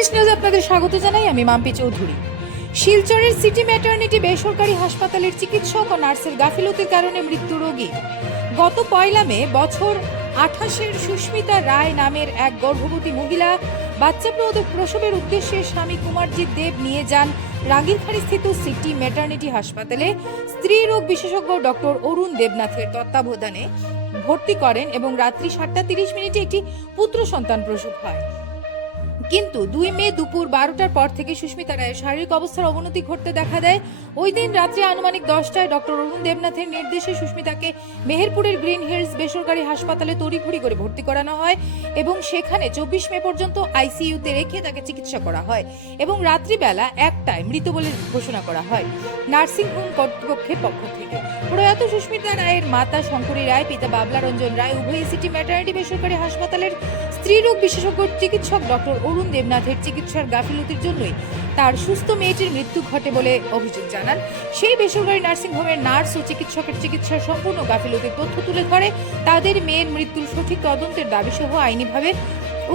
East news আপনাদের স্বাগত জানাই, আমি মাম্পি চৌধুরী। শিলচরের সিটি ম্যাটার্নিটি বেসরকারি হাসপাতালের চিকিৎসক ও নার্সের গাফিলতির কারণে মৃত্যু রোগী। গত পয়লা মে, বছর আঠাশের সুস্মিতা রায় নামের এক গর্ভবতী মহিলা বাচ্চা প্রসবের উদ্দেশ্যে স্বামী কুমারজিৎ দেব নিয়ে যান রাঙ্গিরখাড়ি স্থিত সিটি ম্যাটার্নিটি হাসপাতালে। স্ত্রী রোগ বিশেষজ্ঞ ডক্টর অরুণ দেবনাথের তত্ত্বাবধানে ভর্তি করেন এবং রাত্রি সাতটা তিরিশ মিনিটে একটি পুত্র সন্তান প্রসব হয়। কিন্তু দুই মে দুপুর বারোটার পর থেকে সুস্মিতা রায়ের শারীরিক অবস্থার অবনতি ঘটতে দেখা দেয়। ওই দিন রাত্রে আনুমানিক দশটায় ডক্টর অরুণ দেবনাথের নির্দেশে সুস্মিতাকে মেহেরপুরের গ্রিন হিলস বেসরকারি হাসপাতালে তড়িঘড়ি করে ভর্তি করানো হয় এবং সেখানে চব্বিশ মে পর্যন্ত আইসিইউতে রেখে তাকে চিকিৎসা করা হয় এবং রাত্রিবেলা একটায় মৃত বলে ঘোষণা করা হয় নার্সিংহোম কর্তৃপক্ষের পক্ষ থেকে। প্রয়াত সুস্মিতা রায়ের মাতা শঙ্করী রায়, পিতা বাবলা রঞ্জন রায় উভয় সিটি ম্যাটার্নিটি বেসরকারি হাসপাতালের স্ত্রীরোগ বিশেষজ্ঞ চিকিৎসক ডক্টর অরুণ দেবনাথের চিকিৎসার গাফিলতির জন্যই তার সুস্থ মেয়েটির মৃত্যু ঘটে বলে অভিযোগ জানান। সেই বেসরকারি নার্সিংহোমের নার্স ও চিকিৎসকের চিকিৎসার সম্পূর্ণ গাফিলতির তথ্য তুলে ধরে, তাদের মেয়ের মৃত্যুর সঠিক তদন্তের দাবিসহ আইনিভাবে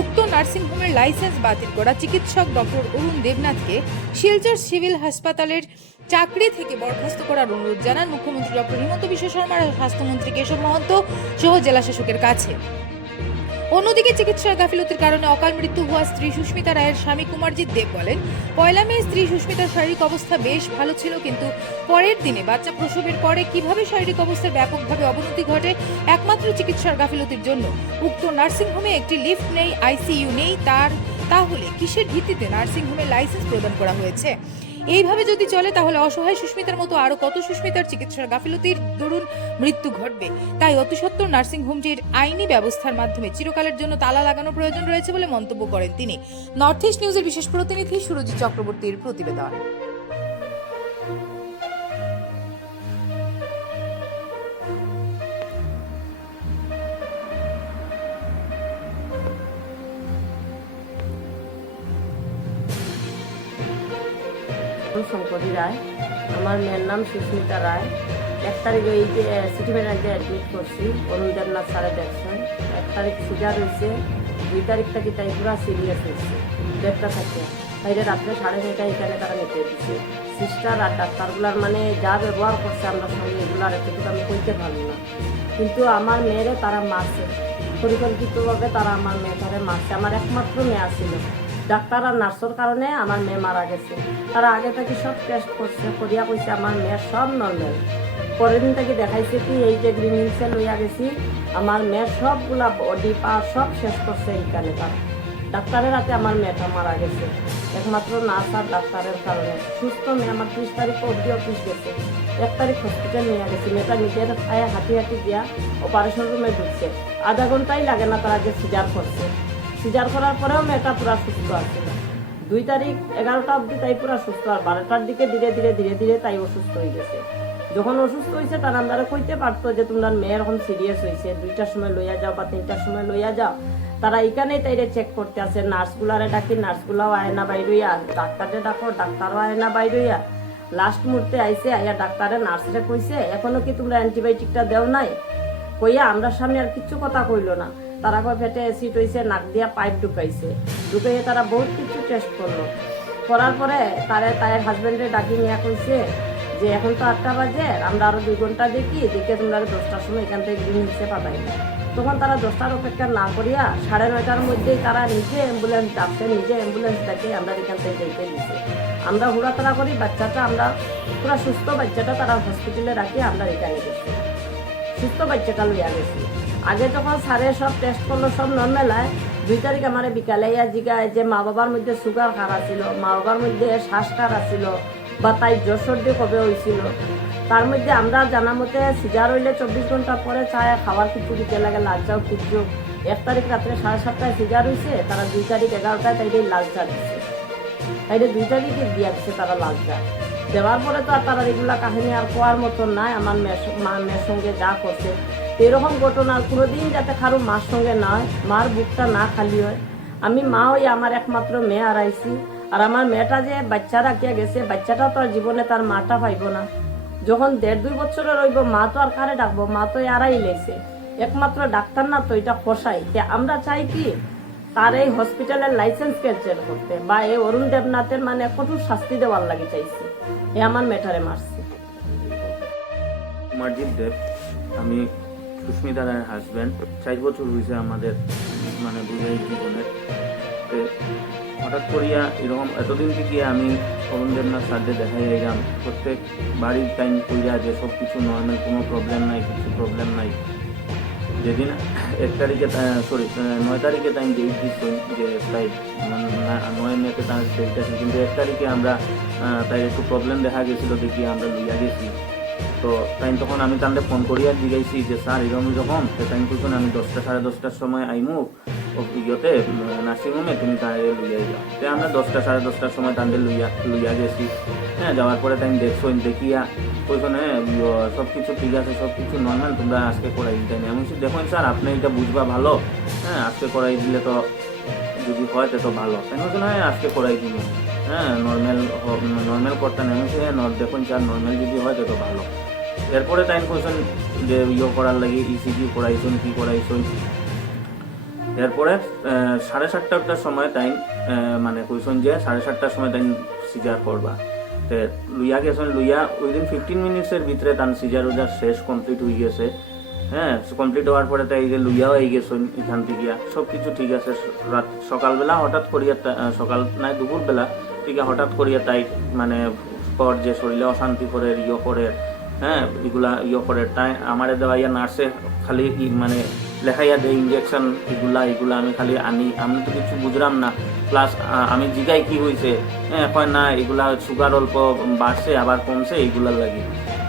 উক্ত নার্সিংহোমের লাইসেন্স বাতিল করা চিকিৎসক ডক্টর অরুণ দেবনাথকে শিলচর সিভিল হাসপাতালের চাকরি থেকে বরখাস্ত করার অনুরোধ জানান মুখ্যমন্ত্রী ডক্টর হিমন্ত বিশ্ব শর্মা স্বাস্থ্যমন্ত্রী কেশব মহন্ত সহ জেলা শাসকের কাছে। অন্যদিকে চিকিৎসার গাফিলতির কারণে অকাল মৃত্যু হওয়া স্ত্রী সুস্মিতা রায়ের স্বামী কুমারজিৎ দেব বলেন, পয়লা মে স্ত্রী সুস্মিতার শারীরিক অবস্থা বেশ ভালো ছিল, কিন্তু পরের দিনে বাচ্চা প্রসবের পরে কীভাবে শারীরিক অবস্থার ব্যাপকভাবে অবনতি ঘটে একমাত্র চিকিৎসার গাফিলতির জন্য? উক্ত নার্সিংহোমে একটি লিফট নেই, আইসিইউ নেই, তার তাহলে কিসের ভিত্তিতে নার্সিংহোমে লাইসেন্স প্রদান করা হয়েছে? এইভাবে যদি চলে, তাহলে অসহায় সুস্মিতার মতো আরও কত সুস্মিতার চিকিৎসার গাফিলতির দরুন মৃত্যু ঘটবে? তাই অতি নার্সিংহোমটির নার্সিং হোমটির আইনি ব্যবস্থার মাধ্যমে চিরকালের জন্য তালা লাগানো প্রয়োজন রয়েছে বলে মন্তব্য করেন তিনি। নর্থ ইস্ট নিউজের বিশেষ প্রতিনিধি সুরজিৎ চক্রবর্তীর প্রতিবেদন। শঙ্করী রায়। আমার মেয়ের নাম সুস্মিতা রায়। এক তারিখ এই যে সিটি ম্যানেজারে অ্যাডমিট করছি, অরুণ দেবনাথ স্যারে দেখছেন এক তারিখ সিজার হয়েছে, দুই তারিখ থেকে তাই পুরা সিরিয়াস হয়েছে। দেড়টা থাকে। তাইলে রাত্রে সাড়ে নয়টা এখানে তারা নিতে দিচ্ছে সিস্টার আর ডাক্তারগুলার মানে যা ব্যবহার করছে আমরা সঙ্গে এগুলো আর একটু আমি কইতে পারব না। কিন্তু আমার মেয়েরে তারা মারছে। পরিকল্পিতভাবে তারা আমার মেয়ে মেয়েটারে মারছে। আমার একমাত্র মেয়ে ছিল। ডাক্তার আর নার্সের কারণে আমার মেয়ে মারা গেছে। তারা আগে থেকে সব টেস্ট করছে, করিয়া কইছে আমার মেয়ের সব নর্মাল পরের দিন থেকে দেখাইছে কি, এই যে গ্রিন হিলসে লইয়া গেছি, আমার মেয়ের সবগুলা বডি পা সব শেষ করছে এইখানে তারা। ডাক্তারের হাতে আমার মেয়েটা মারা গেছে। একমাত্র নার্স আর ডাক্তারের কারণে। সুস্থ মেয়ে আমার ত্রিশ তারিখ অব্দি অফিস গেছে। এক তারিখ হসপিটাল নিয়ে গেছি। মেয়েটা নিজের খায় হাঁটি হাঁটি দিয়া অপারেশন রুমে ঢুকছে। আধা ঘন্টাই লাগে না তারা যে সিজার করছে সিজার করার পরেও মেয়েটা পুরা সুস্থ আছে। দুই তারিখ এগারোটা অবধি তাই পুরা সুস্থ, আর বারোটার দিকে ধীরে ধীরে ধীরে ধীরে তাই অসুস্থ হয়ে গেছে। যখন অসুস্থ হয়েছে তার আমরা কইতে পারতো যে তোমার মেয়ে এরকম সিরিয়াস হয়েছে, দুইটার সময় লইয়া যাও বা তিনটার সময় লইয়া যাও। তারা এখানেই তাইরে চেক করতে আসে, নার্সগুলারে ডাকি, নার্সগুলাও আয় না বাইরইয়া ডাক্তারে ডাকো, ডাক্তারও আয় না বাইরইয়া লাস্ট মুহূর্তে আইসে, আইয়া ডাক্তারে, নার্সরে কইছে, এখনও কি তোমরা অ্যান্টিবায়োটিকটা দেও নাই? কইয়া, আমরা সামনে আর কিচ্ছু কথা কইলো না। তারা কয় পেটে অ্যাসিড হয়েছে নাক দিয়া পাইপ ঢুকাইছে। ঢুকাইয়ে তারা বহুত কিছু টেস্ট করল। করার পরে তারে তার হাজবেন্ডে ডাকি নিয়ে কইছে যে, এখন তো আটটা বাজে, আমরা আরও দুই ঘণ্টা দেখি, দেখে তোমরা দশটার সময় এখান থেকে গ্রিন হিলসে পাবাই তখন তারা দশটার অপেক্ষা না করিয়া সাড়ে নয়টার মধ্যেই তারা নিজে অ্যাম্বুলেন্স ডাকছে, নিজে অ্যাম্বুলেন্স ডাকে আমরা এখান থেকে যেতে দিচ্ছে আমরা হুড়াতাড়া করি, বাচ্চাটা আমরা, পুরো সুস্থ বাচ্চাটা তারা হসপিটালে রাখি, আমরা এখানে গেছি সুস্থ বাচ্চাটা লইয়া গেছি। আগে যখন সারে সব টেস্ট করল, সব নর্মাল হয়, দুই তারিখ আমার বিকালে ইয়া যে মা বাবার মধ্যে সুগার খার ছিল মা বাবার মধ্যে শ্বাস খার ছিল বা তাই জ্বর সর্দি কবে হয়েছিল তার মধ্যে আমরা জানা মতে সিজার হইলে চব্বিশ ঘণ্টা পরে চায় খাবার কিছু দিতে লাগে লাল চাও কিছু। এক তারিখ রাত্রে সাড়ে সাতটায় সিজার হয়েছে তারা দুই তারিখ এগারোটায় তাই লাল চা দিচ্ছে তাইলে দুই তারিখে দিয়া দিচ্ছে তারা লাল চা দেওয়ার পরে তো আর তারা এগুলা কাহিনী আর কোয়ার মতন নাই, আমার মেয়ের সঙ্গে যা করছে। এরকম ঘটনা আর কোনোদিন যাতে কারও মার সঙ্গে না হয়, মার বুকটা না খালি হয়। আমি মা ওই আমার একমাত্র মেয়ে হারাইছি আর আমার মেয়েটা যে বাচ্চা রাখিয়া গেছে বাচ্চাটা তো আর জীবনে তার মাটা পাইব না। যখন দেড় দুই বছরের রইব, মা তো আর কারে ডাকবো? মা তো এরাই লেছে একমাত্র ডাক্তার না তো এটা কষাই। যে আমরা চাই কি, তার এই হসপিটালের লাইসেন্স ক্যান্সেল করতে বা এই অরুণ দেবনাথের মানে কঠোর শাস্তি দেওয়ার লাগে চাইছে। এ আমার ম্যাটারে মারছে। দেব, আমি সুস্মিতা রায়ের হাজব্যান্ড চার বছর হয়েছে আমাদের মানে বিবাহিত জীবনের হঠাৎ করিয়া এরকম এতদিন থেকে আমি অরুণ দেবনাথ সাথে দেখাই এলাম প্রত্যেক বাড়ির টাইম কইরা যে সব কিছু নর্মাল কোনো প্রবলেম নাই, কিছু প্রবলেম নাই। যেদিন এক তারিখে সরি নয় তারিখে টাইম ডেট দিচ্ছি যে তাই মানে নয় মেতে তার ডেট আছে, কিন্তু এক তারিখে আমরা তাই একটু প্রবলেম দেখা গেছিল দেখি আমরা লইয়া গেছি। তো তাই তখন আমি তাহলে ফোন করিয়া জিগাইছি যে, স্যার, এরকম যখন তো তাই কইছেন আমি দশটা সাড়ে দশটার সময় আইমু ইয়তে নার্সিংহোমে, তুমি তাই লইয়াই যাও। তো আমরা দশটা সাড়ে দশটার সময় তাদের লইয়া লইয়া গেছি। হ্যাঁ যাওয়ার পরে তাই দেখছ, দেখিয়া হ্যাঁ সব কিছু ঠিক আছে সব কিছু নর্মাল তোমরা আজকে করাই দিতে। আমি বলছি, দেখুন স্যার, আপনি এটা বুঝবা ভালো। হ্যাঁ আজকে করাই দিলে তো যদি হয়, তো ভালো। কেন আজকে করাই দিব হ্যাঁ নর্মাল নর্মাল করতে নর- দেখুন স্যার নর্মাল যদি হয় তো ভালো। এরপরে টাইম কোয়েশন যে ইয়ে করার লাগে ইসিজি করাইছেন কি করাইছেন এরপরে সাড়ে সাতটার সময় টাইম মানে কইছেন যে সাড়ে সাতটার সময় টাইম সিজার করবা। তে লুইয়া গেছেন, লুইয়া উইদিন ফিফটিন মিনিটসের ভিতরে তার সিজার উজার শেষ কমপ্লিট হয়ে গেছে। হ্যাঁ কমপ্লিট হওয়ার পরে তাই যে লুইয়াও হয়ে গেছেন এখান থেকে সব কিছু ঠিক আছে রাত সকালবেলা হঠাৎ করিয়া সকাল নাই, দুপুরবেলা আছে হঠাৎ করিয়া তাই মানে পর যে শরীরে অশান্তি করে ইয়ে করে হ্যাঁ এগুলা ইয়ে করে, তাই আমার দেওয়া ইয়া নার্সে খালি মানে লেখাইয়া দেয় ইঞ্জেকশন এগুলা এগুলা আমি খালি আনি, আমি তো কিছু বুঝলাম না। প্লাস আমি জিগাই কি হয়েছে হ্যাঁ কয় না, এগুলা সুগার অল্প বাড়ছে, আবার কমছে এইগুলার লাগে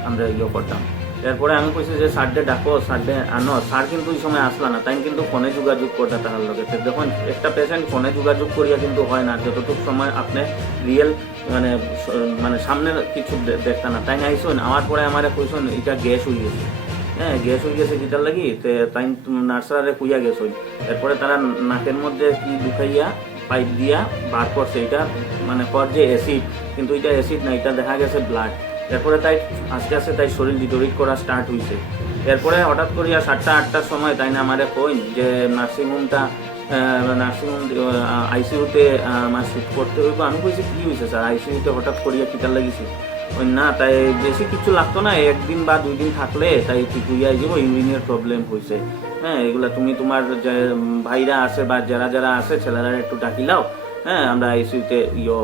আমরা ইয়ে করতাম। এরপরে আমি কইছি যে সারডে ডাকো সারডে আনো। স্যার কিন্তু ওই সময় আসলা না, তাই কিন্তু ফোনে যোগাযোগ করতে তাহার লগে। দেখুন, একটা পেশেন্ট ফোনে যোগাযোগ করিয়া কিন্তু হয় না, যতটুকু সময় আপনি রিয়েল মানে মানে সামনের কিছু দেখতে না। তাই আইসুন আমার পরে আমার কইসুন, এটা গ্যাস হয়ে গেছে। হ্যাঁ গ্যাস হয়ে গেছে কিটার লাগি? তে তাই নার্সারে কুইয়া গ্যাস হই এরপরে তারা নাকের মধ্যে কি ঢুকাইয়া পাইপ দিয়া বার করছে। এটা মানে কর যে অ্যাসিড কিন্তু এটা অ্যাসিড না, এটা দেখা গেছে ব্লাড এরপরে তাই আস্তে আস্তে তাই শরীর ডিটোরিট করা স্টার্ট হয়েছে এরপরে হঠাৎ করিয়া সাতটা, আটটার সময় তাই না আমারে কইন যে নার্সিংহোমটা নার্সিংহোম আইসিইউতে আমার শিফট করতে হইব। আমি কইছি, কি হয়েছে স্যার আইসিইউতে হঠাৎ করিয়া কিটার লাগিছি? ওই না, তাই বেশি কিছু লাগতো না একদিন বা দুই দিন থাকলে তাই ঠিক হইয়া যাব ইউরিনের প্রবলেম হয়েছে হ্যাঁ এগুলা তুমি তোমার যে ভাইরা আছে বা যারা যারা আছে, ছেলেরা একটু ডাকিলাও। হ্যাঁ আমরা আইসিইউতে ইয়ে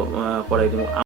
করাই দেবো।